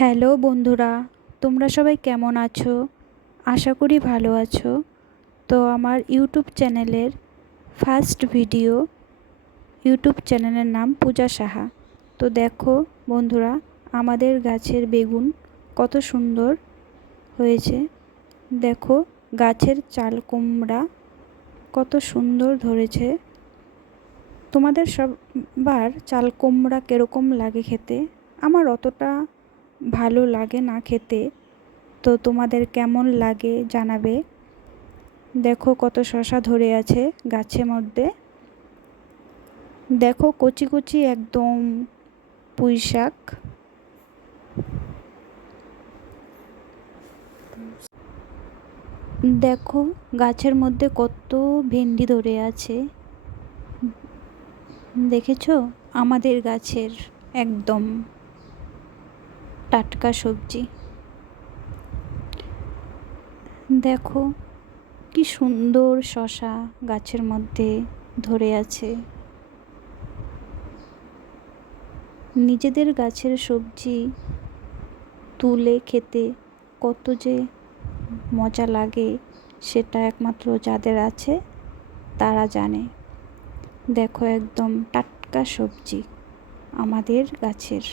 Hello বন্ধুরা, তোমরা সবাই কেমন আছো? আশা করি ভালো আছো। তো আমার ইউটিউব চ্যানেলের ফার্স্ট ভিডিও। ইউটিউব চ্যানেলের নাম পূজা সাহা। তো দেখো বন্ধুরা, আমাদের গাছের বেগুন কত সুন্দর হয়েছে। দেখো গাছের চাল কুমড়া কত সুন্দর ধরেছে। তোমাদের সবার চাল কুমড়া কীরকম লাগে খেতে? আমার অতটা ভালো লাগে না খেতে, তো তোমাদের কেমন লাগে জানাবে। দেখো কত শসা ধরে আছে গাছের মধ্যে। দেখো কচি কচি একদম পুঁই শাক। দেখো গাছের মধ্যে কত ভেন্ডি ধরে আছে, দেখেছো? আমাদের গাছের একদম টাটকা সবজি। দেখো কি সুন্দর শসা গাছের মধ্যে ধরে আছে। নিজেদের গাছের সবজি তুলে খেতে কত যে মজা লাগে, সেটা একমাত্র যাদের আছে তারা জানে। দেখো একদম টাটকা সবজি আমাদের গাছের।